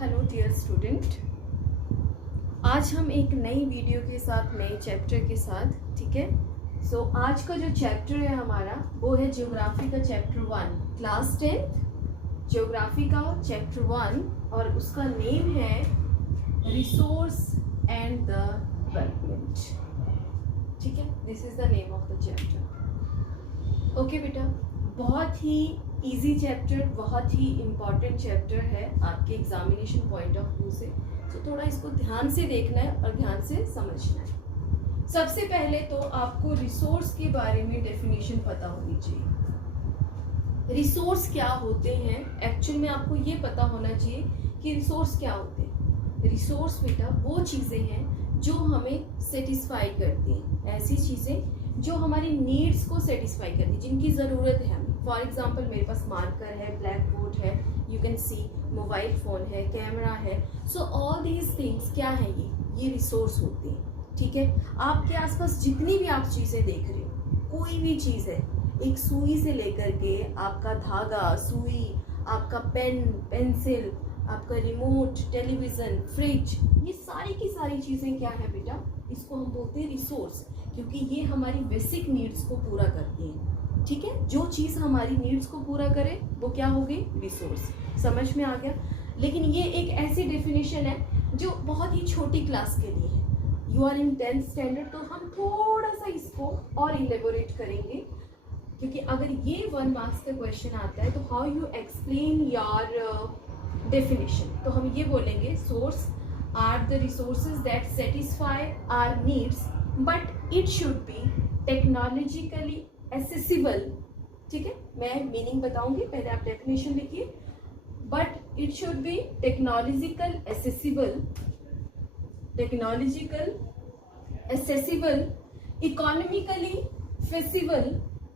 Hello dear student, आज हम एक नई वीडियो के साथ नए चैप्टर के साथ, ठीक है। सो आज का जो चैप्टर है हमारा वो है ज्योग्राफी का चैप्टर 1, क्लास 10 ज्योग्राफी का चैप्टर 1, और उसका नेम है रिसोर्स एंड द डेवलपमेंट। ठीक है, this is the name of the chapter. Okay बेटा, बहुत ही इजी चैप्टर, बहुत ही इम्पॉर्टेंट चैप्टर है आपके एग्जामिनेशन पॉइंट ऑफ व्यू से। तो थोड़ा इसको ध्यान से देखना है और ध्यान से समझना है। सबसे पहले तो आपको रिसोर्स के बारे में डेफिनेशन पता होनी चाहिए। रिसोर्स क्या होते हैं, एक्चुअल में आपको ये पता होना चाहिए कि रिसोर्स क्या होते हैं। रिसोर्स बेटा वो चीज़ें हैं जो हमें सेटिस्फाई करती हैं, ऐसी चीज़ें जो हमारी नीड्स को सेटिस्फाई करती हैं, जिनकी ज़रूरत है हमें। फॉर एग्जाम्पल मेरे पास मार्कर है, ब्लैक बोर्ड है, you can see, mobile phone है, कैमरा है। सो ऑल दीज थिंग्स क्या है, ये रिसोर्स होते हैं। ठीक है, आपके आसपास जितनी भी आप चीज़ें देख रहे हो, कोई भी चीज़ है, एक सुई से लेकर के आपका धागा, सुई, आपका पेन, पेंसिल, आपका रिमोट, टेलीविज़न, फ्रिज, ये सारी की सारी चीज़ें क्या है बेटा, इसको हम बोलते हैं रिसोर्स, क्योंकि ये हमारी बेसिक नीड्स को पूरा करती हैं। ठीक है, जो चीज़ हमारी नीड्स को पूरा करे वो क्या होगी, रिसोर्स। समझ में आ गया। लेकिन ये एक ऐसी डेफिनेशन है जो बहुत ही छोटी क्लास के लिए है। You are in 10th standard, तो हम थोड़ा सा इसको और इलेबोरेट करेंगे, क्योंकि अगर ये 1 मार्क्स का क्वेश्चन आता है तो how you explain your definition, तो हम ये बोलेंगे source are the resources that satisfy our needs but it should be technologically accessible. ठीक है, मैं मीनिंग बताऊंगी, पहले आप डेफिनेशन लिखिए। But it should be technological accessible, technological accessible, economically feasible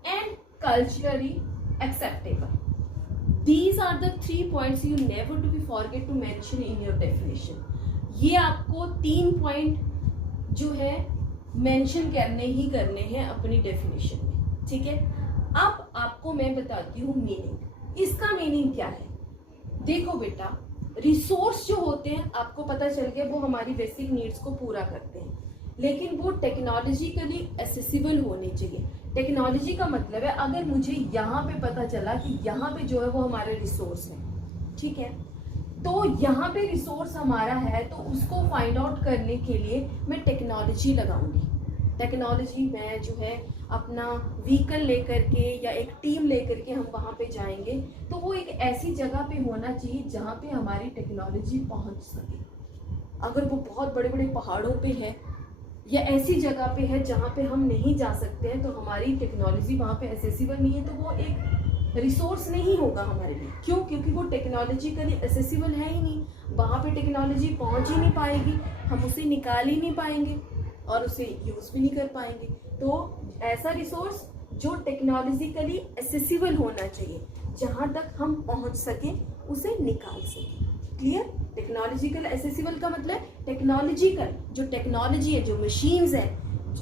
and culturally acceptable. These are the 3 points you never to be forget to mention in your definition. ये आपको 3 point जो है मेंशन करने ही करने हैं अपनी डेफिनेशन में। ठीक है, अब आपको मैं बताती हूँ मीनिंग। इसका मीनिंग क्या है, देखो बेटा, रिसोर्स जो होते हैं आपको पता चल गया वो हमारी बेसिक नीड्स को पूरा करते हैं, लेकिन वो टेक्नोलॉजिकली एक्सेसिबल होनी चाहिए। टेक्नोलॉजी का मतलब है अगर मुझे यहाँ पे पता चला कि यहाँ पे जो है वो हमारा रिसोर्स है, ठीक है, तो यहाँ पे रिसोर्स हमारा है, तो उसको फाइंड आउट करने के लिए मैं टेक्नोलॉजी लगाऊंगी। टेक्नोलॉजी में जो है अपना व्हीकल लेकर के या एक टीम लेकर के हम वहाँ पे जाएंगे, तो वो एक ऐसी जगह पे होना चाहिए जहाँ पे हमारी टेक्नोलॉजी पहुँच सके। अगर वो बहुत बड़े बड़े पहाड़ों पे है या ऐसी जगह पे है जहाँ पे हम नहीं जा सकते हैं, तो हमारी टेक्नोलॉजी वहाँ पे एक्सेसिबल नहीं है, तो वो एक रिसोर्स नहीं होगा हमारे लिए। क्यों? क्योंकि वो टेक्नोलॉजिकली एक्सेसिबल है ही नहीं, वहाँ पे टेक्नोलॉजी पहुँच ही नहीं पाएगी, हम उसे निकाल ही नहीं पाएंगे और उसे यूज़ भी नहीं कर पाएंगे। तो ऐसा रिसोर्स जो टेक्नोलॉजिकली एक्सेसिबल होना चाहिए, जहाँ तक हम पहुँच सकें उसे निकाल सकें। क्लियर? टेक्नोलॉजिकल एक्सेसिबल का मतलब टेक्नोलॉजिकल, जो टेक्नोलॉजी है, जो मशीन्स है,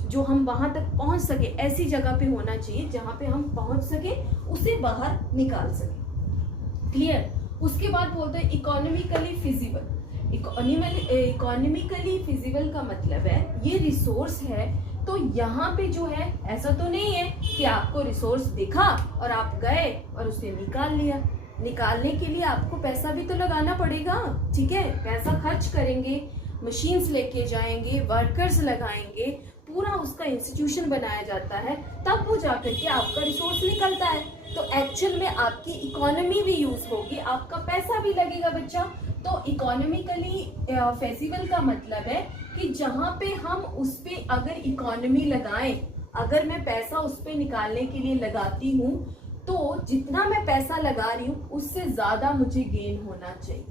जो हम वहाँ तक पहुँच सके, ऐसी जगह पे होना चाहिए जहाँ पे हम पहुँच सके, उसे बाहर निकाल सके। क्लियर? उसके बाद बोलते हैं इकोनॉमिकली फिजिबल। इकोनॉमिकली फिजिबल का मतलब है ये रिसोर्स है, तो यहाँ पे जो है ऐसा तो नहीं है कि आपको रिसोर्स दिखा और आप गए और उसे निकाल लिया। निकालने के लिए आपको पैसा भी तो लगाना पड़ेगा। ठीक है, पैसा खर्च करेंगे, मशीन्स लेके जाएंगे, वर्कर्स लगाएंगे, पूरा उसका इंस्टीट्यूशन बनाया जाता है, तब वो जाकर के आपका रिसोर्स निकलता है। तो एक्चुअल में आपकी इकोनॉमी भी यूज होगी, आपका पैसा भी लगेगा बच्चा। तो इकोनॉमिकली फेसिबल का मतलब है कि जहाँ पे हम उस पे अगर इकोनॉमी लगाएं, अगर मैं पैसा उस पे निकालने के लिए लगाती हूँ, तो जितना मैं पैसा लगा रही हूँ उससे ज्यादा मुझे गेन होना चाहिए।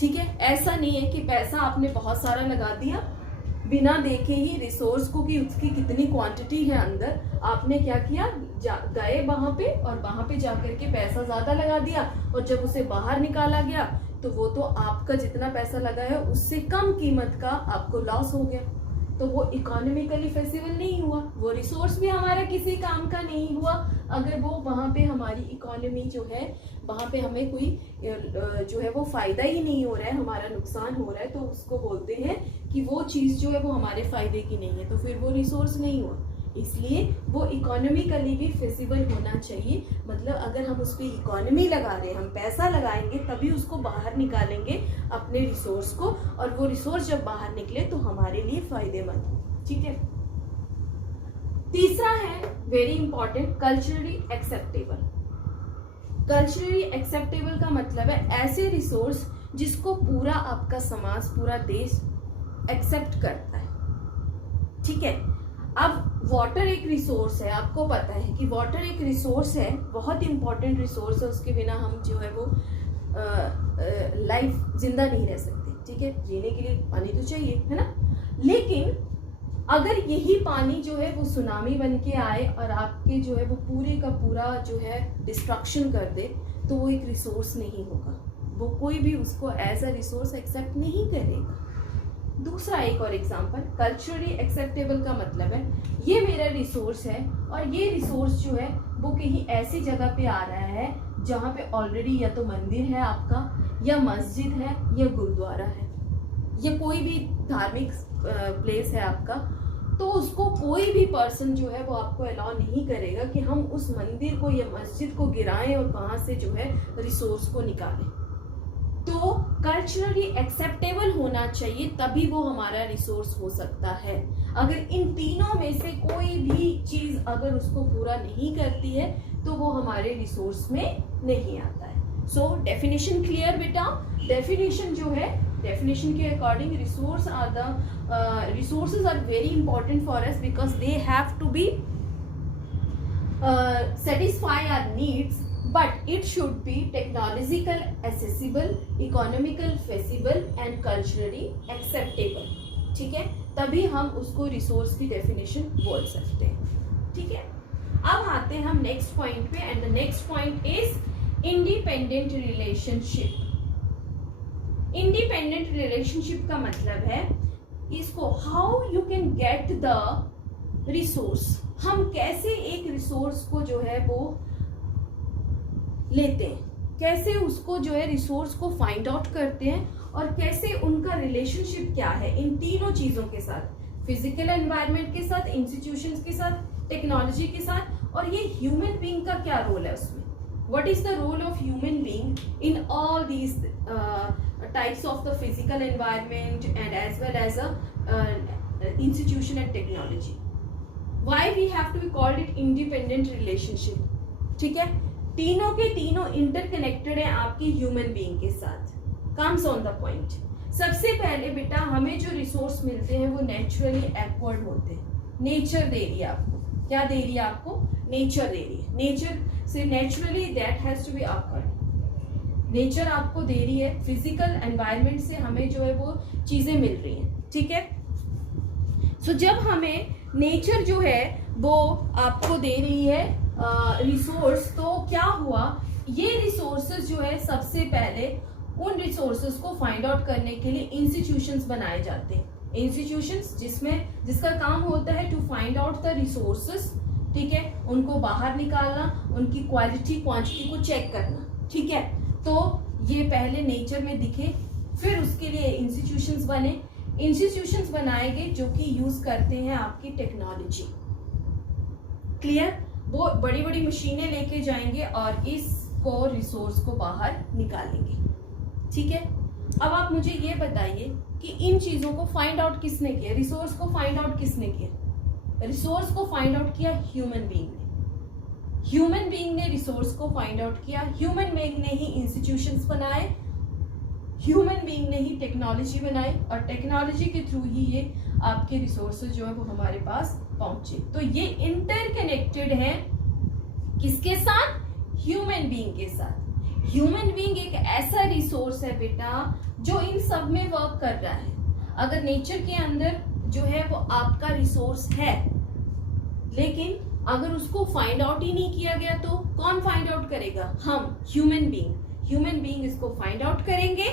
ठीक है, ऐसा नहीं है कि पैसा आपने बहुत सारा लगा दिया बिना देखे ही रिसोर्स को कि उसकी कितनी क्वांटिटी है अंदर, आपने क्या किया, गए वहां पे और वहां पे जाकर के पैसा ज्यादा लगा दिया, और जब उसे बाहर निकाला गया तो वो तो आपका जितना पैसा लगा है उससे कम कीमत का आपको लॉस हो गया। तो वो इकोनॉमिकली फेसिबल नहीं हुआ, वो रिसोर्स भी हमारा किसी काम का नहीं हुआ अगर वो वहाँ पे हमारी इकोनॉमी जो है वहाँ पे हमें कोई जो है वो फायदा ही नहीं हो रहा है, हमारा नुकसान हो रहा है, तो उसको बोलते हैं कि वो चीज़ जो है वो हमारे फायदे की नहीं है, तो फिर वो रिसोर्स नहीं हुआ। इसलिए वो इकोनॉमिकली भी फिजिबल होना चाहिए। मतलब अगर हम उस पर इकोनॉमी लगा रहे हैं, हम पैसा लगाएंगे तभी उसको बाहर निकालेंगे अपने रिसोर्स को, और वो रिसोर्स जब बाहर निकले तो हमारे लिए फायदेमंद हो। ठीक है। तीसरा है very important, culturally acceptable. Culturally acceptable का मतलब है ऐसे रिसोर्स जिसको पूरा आपका समाज, पूरा देश एक्सेप्ट करता है। ठीक है। अब वाटर एक रिसोर्स है, आपको पता है कि वाटर एक रिसोर्स है, बहुत इंपॉर्टेंट रिसोर्स है, उसके बिना हम जो है वो लाइफ जिंदा नहीं रह सकते। ठीक है। जीने के लिए पानी तो चाहिए, है ना। लेकिन अगर यही पानी जो है वो सुनामी बन के आए और आपके जो है वो पूरे का पूरा जो है डिस्ट्रक्शन कर दे, तो वो एक रिसोर्स नहीं होगा, वो कोई भी उसको एज अ रिसोर्स एक्सेप्ट नहीं करेगा। दूसरा एक और एग्जांपल, कल्चरली एक्सेप्टेबल का मतलब है ये मेरा रिसोर्स है और ये रिसोर्स जो है वो कहीं ऐसी जगह पे आ रहा है जहाँ पे ऑलरेडी या तो मंदिर है आपका, या मस्जिद है, या गुरुद्वारा है, या कोई भी धार्मिक प्लेस है आपका, तो उसको कोई भी पर्सन जो है वो आपको अलाउ नहीं करेगा कि हम उस मंदिर को या मस्जिद को गिराएं और वहाँ से जो है रिसोर्स को निकालें। तो कल्चरली एक्सेप्टेबल होना चाहिए, तभी वो हमारा रिसोर्स हो सकता है। अगर इन तीनों में से कोई भी चीज अगर उसको पूरा नहीं करती है तो वो हमारे रिसोर्स में नहीं आता है। सो डेफिनेशन क्लियर बेटा। डेफिनेशन जो है, डेफिनेशन के according resources are very important for us because they have to be satisfy our needs, but it should be technological accessible, economical feasible and culturally acceptable। ठीक है, तभी हम उसको resource की डेफिनेशन बोल सकते हैं। ठीक है। अब आते हैं हम नेक्स्ट पॉइंट पे, and the next point is independent relationship. Independent relationship का मतलब है इसको how you can get the resource, हम कैसे एक रिसोर्स को जो है वो लेते हैं, कैसे उसको जो है रिसोर्स को फाइंड आउट करते हैं, और कैसे उनका रिलेशनशिप क्या है इन तीनों चीजों के साथ, फिजिकल एनवायरनमेंट के साथ, इंस्टीट्यूशंस के साथ, टेक्नोलॉजी के साथ, और ये ह्यूमन बीइंग का क्या रोल है उसमें। What is the role of human being in all these types of the physical environment and as well as institution and technology. Why we have to be called it independent relationship? ठीक है, तीनों के तीनों interconnected है आपकी human being के साथ। Comes on the point। सबसे पहले बेटा हमें जो रिसोर्स मिलते हैं वो नेचुरली एक्वायर्ड होते हैं। नेचर दे रही है आपको, क्या दे रही है आपको, नेचर दे रही है। नेचर से naturally that has to be occurred, nature आपको दे रही है, फिजिकल एनवायरनमेंट से हमें जो है वो चीजें मिल रही हैं। ठीक है। सो जब हमें नेचर जो है वो आपको दे रही है रिसोर्स, तो क्या हुआ, ये रिसोर्सेज जो है सबसे पहले उन रिसोर्सेज को फाइंड आउट करने के लिए इंस्टीट्यूशंस बनाए जाते हैं। इंस्टीट्यूशंस जिसका काम होता है to find out the resources. ठीक है, उनको बाहर निकालना, उनकी क्वालिटी क्वांटिटी को चेक करना। ठीक है, तो ये पहले नेचर में दिखे, फिर उसके लिए इंस्टीट्यूशंस बने, इंस्टीट्यूशंस बनाए गए जो कि यूज करते हैं आपकी टेक्नोलॉजी। क्लियर, वो बड़ी बड़ी मशीनें लेके जाएंगे और इसको रिसोर्स को बाहर निकालेंगे। ठीक है। अब आप मुझे ये बताइए कि इन चीजों को फाइंड आउट किसने किया, रिसोर्स को फाइंड आउट किसने किया। रिसोर्स को फाइंड आउट किया ह्यूमन बीइंग ने। ह्यूमन बीइंग ने रिसोर्स को फाइंड आउट किया, ह्यूमन बीइंग ने ही इंस्टीट्यूशंस बनाए, ह्यूमन बीइंग ने ही टेक्नोलॉजी बनाई, और टेक्नोलॉजी के थ्रू ही ये आपके रिसोर्सेज जो है वो हमारे पास पहुंचे। तो ये इंटरकनेक्टेड है किसके साथ, ह्यूमन बीइंग के साथ। ह्यूमन बीइंग एक ऐसा रिसोर्स है बेटा जो इन सब में वर्क कर रहा है। अगर नेचर के अंदर जो है वो आपका रिसोर्स है, लेकिन अगर उसको फाइंड आउट ही नहीं किया गया तो कौन फाइंड आउट करेगा, हम ह्यूमन बीइंग इसको फाइंड आउट करेंगे।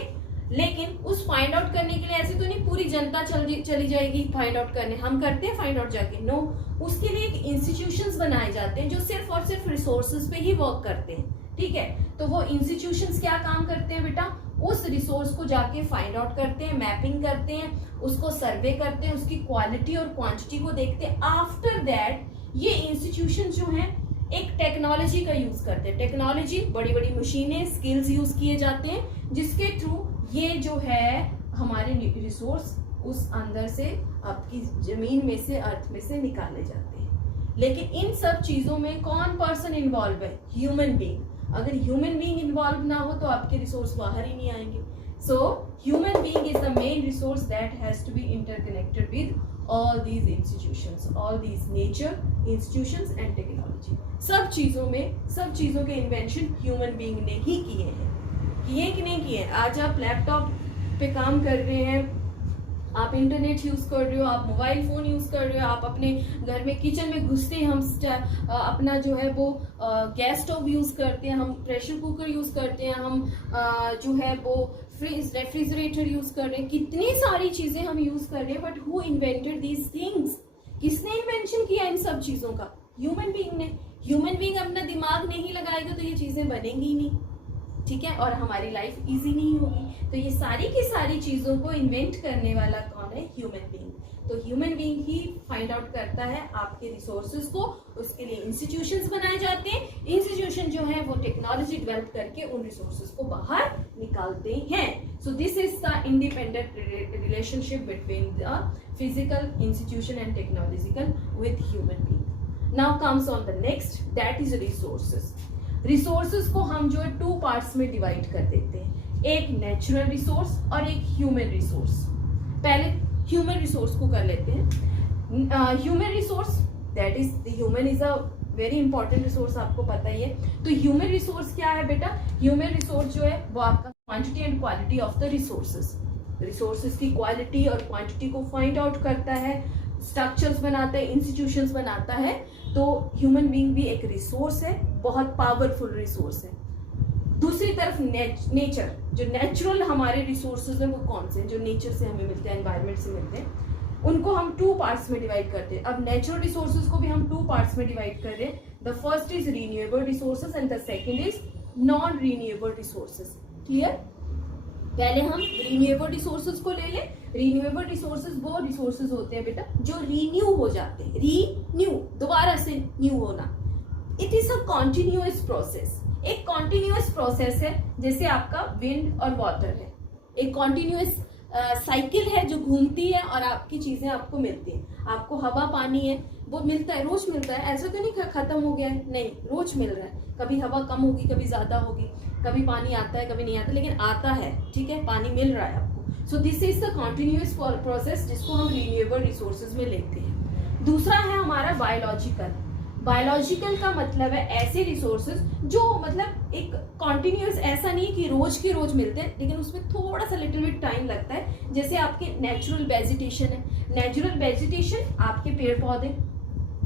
लेकिन उस फाइंड आउट करने के लिए ऐसे तो नहीं पूरी जनता चली जाएगी फाइंड आउट करने, हम करते हैं फाइंड आउट जाके, नो। उसके लिए एक इंस्टीट्यूशंस बनाए जाते हैं जो सिर्फ और सिर्फ रिसोर्सेज पे ही वर्क करते हैं। ठीक है। तो वो इंस्टीट्यूशंस क्या काम करते हैं बेटा, उस रिसोर्स को जाके फाइंड आउट करते हैं, मैपिंग करते हैं, उसको सर्वे करते हैं, उसकी क्वालिटी और क्वांटिटी को देखते हैं। आफ्टर दैट ये इंस्टीट्यूशन जो हैं एक टेक्नोलॉजी का यूज करते हैं। टेक्नोलॉजी, बड़ी बड़ी मशीनें, स्किल्स यूज किए जाते हैं जिसके थ्रू ये जो है हमारे रिसोर्स उस अंदर से आपकी जमीन में से, अर्थ में से निकाले जाते हैं। लेकिन इन सब चीजों में कौन पर्सन इन्वॉल्व है, ह्यूमन बीइंग। अगर ह्यूमन बीइंग इन्वॉल्व ना हो तो आपके रिसोर्स बाहर ही नहीं आएंगे। So human being is the main resource that has to be interconnected with all these institutions, all these nature institutions and technology। सब चीजों के इन्वेंशन ह्यूमन बीइंग ने ही किए हैं, किए कि नहीं किए। आज आप लैपटॉप पे काम कर रहे हैं, आप इंटरनेट यूज कर रहे हो, आप मोबाइल फोन यूज कर रहे हो, आप अपने घर में किचन में घुसते हैं, हम अपना जो है वो गैस स्टोव यूज करते हैं, हम प्रेशर कुकर यूज करते हैं, हम जो है वो रेफ्रिजरेटर यूज कर रहे हैं, कितनी सारी चीजें हम यूज कर रहे हैं। But who invented these things, किसने इन्वेंशन किया इन सब चीजों का, ह्यूमन बीइंग ने। ह्यूमन बीइंग अपना दिमाग नहीं लगाएगा तो ये चीजें बनेंगी ही नहीं, ठीक है, और हमारी लाइफ इजी नहीं होगी। तो ये सारी की सारी चीजों को इन्वेंट करने वाला कौन है, ह्यूमन बीइंग। तो ह्यूमन बीइंग ही फाइंड आउट करता है आपके रिसोर्सेज को, उसके लिए इंस्टीट्यूशंस बनाए जाते हैं। इंस्टीट्यूशन जो है वो टेक्नोलॉजी डेवलप करके उन रिसोर्सेज को बाहर निकालते हैं। सो this is the independent relationship between the physical institution and technological with human being. Now comes on the next, that is resources. Resources को हम जो है 2 पार्ट्स में डिवाइड कर देते हैं, एक नेचुरल रिसोर्स और एक ह्यूमन रिसोर्स। पहले ह्यूमन रिसोर्स को कर लेते हैं। Human resource, that is the human is a very important resource, आपको पता ही है। तो ह्यूमन रिसोर्स क्या है बेटा, ह्यूमन रिसोर्स जो है वो आपका quantity and quality of the resources की क्वालिटी और क्वांटिटी को फाइंड आउट करता है, स्ट्रक्चर्स बनाता है, इंस्टीट्यूशंस बनाता है। तो ह्यूमन बीइंग भी एक रिसोर्स है, बहुत पावरफुल रिसोर्स है। दूसरी तरफ नेचर, जो नेचुरल हमारे रिसोर्सेज हैं वो कौन से हैं, जो नेचर से हमें मिलते हैं, एनवायरनमेंट से मिलते हैं, उनको हम 2 पार्ट्स में डिवाइड करते हैं। अब नेचुरल रिसोर्सेज को भी हम 2 पार्ट्स में डिवाइड कर रहे हैं। The first is renewable resources and the second is non renewable resources. Clear? पहले हम रीन्यूएबल रिसोर्सेज को ले लें। रीन्यूएबल रिसोर्सेज वो रिसोर्सेज होते हैं बेटा जो रीन्यू हो जाते हैं, रीन्यू, दोबारा से न्यू होना। It is a continuous process, एक कॉन्टिन्यूअस प्रोसेस है, जैसे आपका विंड और वाटर है, एक कॉन्टिन्यूअस साइकिल है जो घूमती है और आपकी चीजें आपको मिलती हैं। आपको हवा पानी है वो मिलता है, रोज मिलता है, ऐसा तो नहीं खत्म हो गया है, नहीं, रोज मिल रहा है। कभी हवा कम होगी, कभी ज्यादा होगी, कभी पानी आता है, कभी नहीं आता, लेकिन आता है, ठीक है, पानी मिल रहा है आपको। सो this is the continuous process जिसको हम रिन्यूएबल रिसोर्सेज में लेते हैं। दूसरा है हमारा बायोलॉजिकल। बायोलॉजिकल का मतलब है ऐसे रिसोर्सेज जो मतलब एक कॉन्टिन्यूअस, ऐसा नहीं कि रोज के रोज मिलते हैं, लेकिन उसमें थोड़ा सा लिटिल बिट टाइम लगता है। जैसे आपके नेचुरल वेजिटेशन है, नेचुरल वेजिटेशन आपके पेड़ पौधे,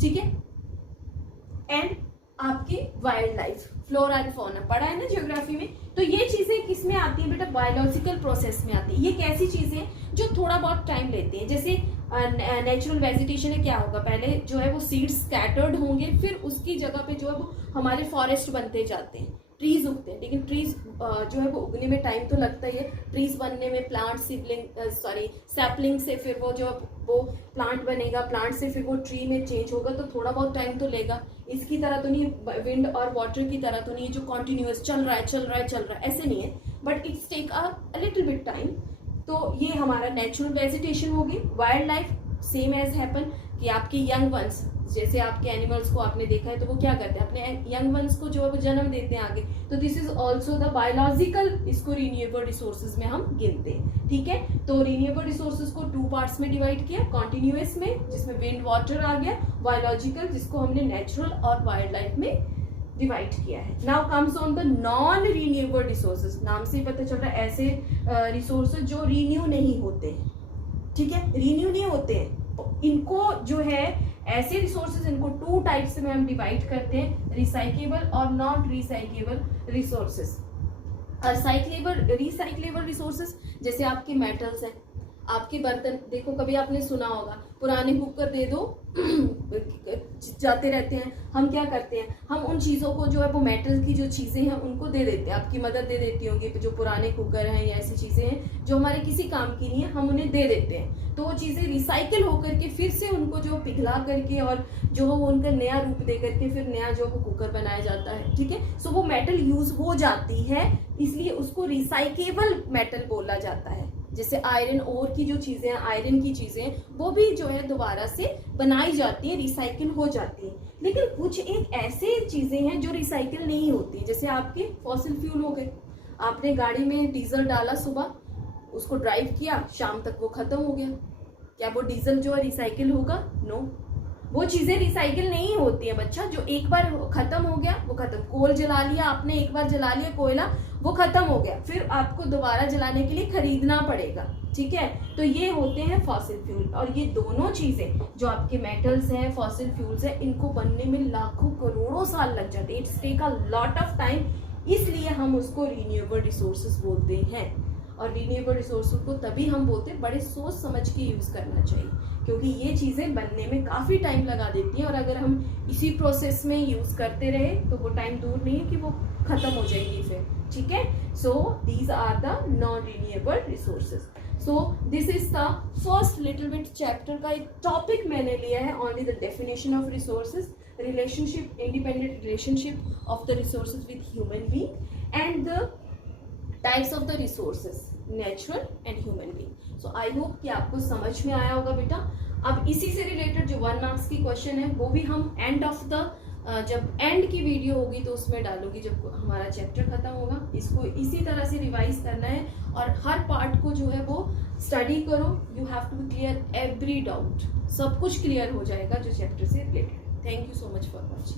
ठीक है, एंड आपके wild life, flora and fauna, पढ़ा है ना ज्योग्राफी में। तो ये चीजें किस में आती है बेटा, बायोलॉजिकल प्रोसेस में आती है। ये कैसी चीजें हैं जो थोड़ा बहुत टाइम लेती हैं। जैसे नेचुरल वेजिटेशन है, क्या होगा, पहले जो है वो सीड्स स्कैटर्ड होंगे, फिर उसकी जगह पे जो है वो हमारे फॉरेस्ट बनते जाते हैं, ट्रीज उगते हैं। लेकिन ट्रीज जो है वो उगने में टाइम तो लगता ही है, ट्रीज बनने में प्लांट सैपलिंग से फिर वो जो वो प्लांट बनेगा, प्लांट से फिर वो ट्री में चेंज होगा, तो थोड़ा बहुत टाइम तो लेगा। इसकी तरह तो नहीं, विंड और वाटर की तरह तो नहीं है जो कॉन्टिन्यूअस चल रहा है, ऐसे नहीं है, but it's take a little bit time. तो ये हमारा नेचुरल वेजिटेशन होगी। Wild life same as happen कि आपके यंग वंस, जैसे आपके एनिमल्स को आपने देखा है तो वो क्या करते हैं, अपने यंग वंस को जो है वो जन्म देते हैं आगे। तो this is also the biological, इसको रिन्यूएबल रिसोर्सेज में हम गिनते हैं, ठीक है। तो रिन्यूएबल रिसोर्सेज को 2 पार्ट्स में डिवाइड किया, कॉन्टिन्यूअस में जिसमें विंड वाटर आ गया, बायोलॉजिकल जिसको हमने नेचुरल और वाइल्ड लाइफ में डिवाइड किया है। Now comes on the non renewable resources. नाम से ही पता चल रहा है ऐसे रिसोर्सेज जो रिन्यू नहीं होते, ठीक है, रिन्यू नहीं होते हैं। इनको जो है ऐसे रिसोर्सेज, इनको 2 टाइप्स में हम डिवाइड करते हैं, रिसाइकेबल और non recyclable resources. Recyclable resources जैसे आपके मेटल्स हैं, आपके बर्तन देखो, कभी आपने सुना होगा पुराने कुकर दे दो जाते रहते हैं। हम क्या करते हैं, हम उन चीज़ों को जो है वो मेटल की जो चीज़ें हैं उनको दे देते हैं। आपकी मदर दे देती होगी, जो पुराने कुकर हैं या ऐसी चीज़ें हैं जो हमारे किसी काम की नहीं है, हम उन्हें दे देते हैं। तो वो चीज़ें रिसाइकिल होकर के फिर से उनको जो पिघला करके और जो वो उनका नया रूप दे करके फिर नया जो वो कुकर बनाया जाता है, ठीक है। सो वो मेटल यूज हो जाती है, इसलिए उसको रिसाइकेबल मेटल बोला जाता है। जैसे आयरन ओर की जो चीजें हैं, आयरन की चीजें, वो भी जो है दोबारा से बनाई जाती है, रिसाइकिल हो जाती है। लेकिन कुछ एक ऐसे चीजें हैं जो रिसाइकिल नहीं होती, जैसे आपके फॉसिल फ्यूल हो गए। आपने गाड़ी में डीजल डाला, सुबह उसको ड्राइव किया, शाम तक वो खत्म हो गया, क्या वो डीजल जो है रिसाइकिल होगा? नो, वो चीजें रिसाइकिल नहीं होती है बच्चा। जो एक बार खत्म हो गया वो खत्म। कोल जला लिया आपने, एक बार जला लिया कोयला, वो खत्म हो गया, फिर आपको दोबारा जलाने के लिए खरीदना पड़ेगा, ठीक है। तो ये होते हैं फॉसिल फ्यूल। और ये दोनों चीजें जो आपके मेटल्स हैं, फॉसिल फ्यूल्स हैं, इनको बनने में लाखों करोड़ों साल लग जाते हैं। It's take a lot of time, इसलिए हम उसको रिन्यूएबल रिसोर्सेज बोलते हैं। और रिन्यूएबल रिसोर्सेज को तभी हम बोलते हैं बड़े सोच समझ के यूज करना चाहिए, क्योंकि ये चीजें बनने में काफी टाइम लगा देती हैं। और अगर हम इसी प्रोसेस में यूज करते रहे तो वो टाइम दूर नहीं है कि वो खत्म हो जाएगी फिर, ठीक है। So these are the non renewable resources. So this is the first little bit chapter का एक टॉपिक मैंने लिया है, only the definition of resources, relationship, independent relationship of the resources with human being and the types of the resources, natural and human being. So I hope कि आपको समझ में आया होगा बेटा। अब इसी से रिलेटेड जो 1 मार्क्स की क्वेश्चन है वो भी हम एंड ऑफ द जब एंड की वीडियो होगी तो उसमें डालूंगी, जब हमारा चैप्टर खत्म होगा। इसको इसी तरह से रिवाइज करना है और हर पार्ट को जो है वो स्टडी करो। You have to be clear every doubt, सब कुछ क्लियर हो जाएगा जो चैप्टर से related. Thank you so much for watching.